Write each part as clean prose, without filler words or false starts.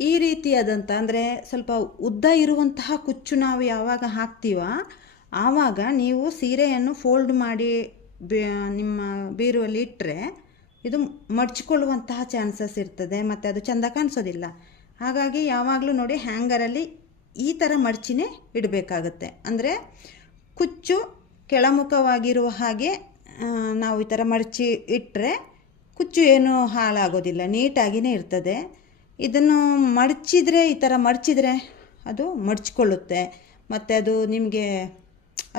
ಈ ರೀತಿಯಾದಂಥ ಅಂದರೆ ಸ್ವಲ್ಪ ಉದ್ದ ಇರುವಂತಹ ಕುಚ್ಚು ನಾವು ಯಾವಾಗ ಹಾಕ್ತೀವ ಆವಾಗ ನೀವು ಸೀರೆಯನ್ನು ಫೋಲ್ಡ್ ಮಾಡಿ ನಿಮ್ಮ ಬೀರುವಲ್ಲಿ ಇಟ್ಟರೆ ಇದು ಮಡ್ಚಿಕೊಳ್ಳುವಂತಹ ಚಾನ್ಸಸ್ ಇರ್ತದೆ ಮತ್ತು ಅದು ಚೆಂದ ಕಾಣಿಸೋದಿಲ್ಲ. ಹಾಗಾಗಿ ಯಾವಾಗಲೂ ನೋಡಿ ಹ್ಯಾಂಗರಲ್ಲಿ ಈ ಥರ ಮಡ್ಚಿನೇ ಇಡಬೇಕಾಗತ್ತೆ. ಅಂದರೆ ಕುಚ್ಚು ಕೆಳಮುಖವಾಗಿರುವ ಹಾಗೆ ನಾವು ಈ ಥರ ಮಡಚಿ ಇಟ್ಟರೆ ಕುಚ್ಚು ಏನೂ ಹಾಳಾಗೋದಿಲ್ಲ, ನೀಟಾಗಿಯೇ ಇರ್ತದೆ. ಇದನ್ನು ಮಡಚಿದರೆ ಈ ಥರ ಮಡಚಿದರೆ ಅದು ಮಡ್ಚಿಕೊಳ್ಳುತ್ತೆ ಮತ್ತು ಅದು ನಿಮಗೆ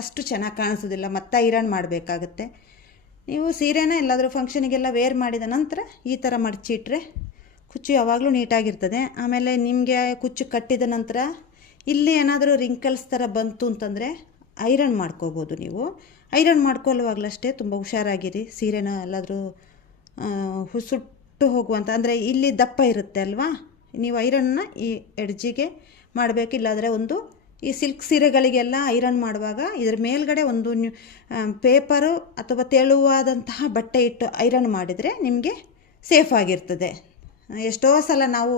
ಅಷ್ಟು ಚೆನ್ನಾಗಿ ಕಾಣಿಸೋದಿಲ್ಲ, ಮತ್ತೆ ಐರನ್ ಮಾಡಬೇಕಾಗತ್ತೆ. ನೀವು ಸೀರೆನ ಎಲ್ಲಾದರೂ ಫಂಕ್ಷನಿಗೆಲ್ಲ ವೇರ್ ಮಾಡಿದ ನಂತರ ಈ ಥರ ಮಡಚಿಟ್ರೆ ಕುಚ್ಚು ಯಾವಾಗಲೂ ನೀಟಾಗಿರ್ತದೆ. ಆಮೇಲೆ ನಿಮಗೆ ಕುಚ್ಚು ಕಟ್ಟಿದ ನಂತರ ಇಲ್ಲಿ ಏನಾದರೂ ರಿಂಕಲ್ಸ್ ಥರ ಬಂತು ಅಂತಂದರೆ ಐರನ್ ಮಾಡ್ಕೋಬೋದು. ನೀವು ಐರನ್ ಮಾಡ್ಕೊಳ್ಳುವಾಗಲಷ್ಟೇ ತುಂಬ ಹುಷಾರಾಗಿರಿ. ಸೀರೆನ ಎಲ್ಲಾದರೂ ಸುಟ್ಟು ಹೋಗುವಂಥ ಅಂದರೆ ಇಲ್ಲಿ ದಪ್ಪ ಇರುತ್ತೆ ಅಲ್ವಾ, ನೀವು ಐರನ್ನ ಈ ಎಡ್ಜಿಗೆ ಮಾಡಬೇಕು. ಇಲ್ಲಾದರೆ ಒಂದು ಈ ಸಿಲ್ಕ್ ಸೀರೆಗಳಿಗೆಲ್ಲ ಐರನ್ ಮಾಡುವಾಗ ಇದರ ಮೇಲ್ಗಡೆ ಒಂದು ಪೇಪರು ಅಥವಾ ತೆಳುವಾದಂತಹ ಬಟ್ಟೆ ಇಟ್ಟು ಐರನ್ ಮಾಡಿದರೆ ನಿಮಗೆ ಸೇಫ್ ಆಗಿರ್ತದೆ. ಎಷ್ಟೋ ಸಲ ನಾವು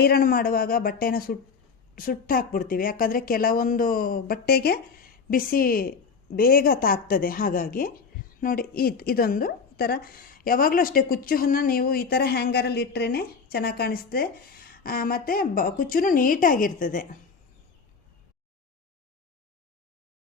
ಐರನ್ ಮಾಡುವಾಗ ಬಟ್ಟೆನ ಸುಟ್ಟಾಕ್ಬಿಡ್ತೀವಿ, ಯಾಕಂದರೆ ಕೆಲವೊಂದು ಬಟ್ಟೆಗೆ ಬಿಸಿ ಬೇಗ ತಾಗ್ತದೆ. ಹಾಗಾಗಿ ನೋಡಿ ಇದೊಂದು ಈ ಥರ ಯಾವಾಗಲೂ ಅಷ್ಟೇ ಕುಚ್ಚನ್ನು ನೀವು ಈ ಥರ ಹ್ಯಾಂಗರಲ್ಲಿ ಇಟ್ಟರೆ ಚೆನ್ನಾಗಿ ಕಾಣಿಸ್ತದೆ ಮತ್ತು ಕುಚ್ಚು ನೀಟಾಗಿರ್ತದೆ.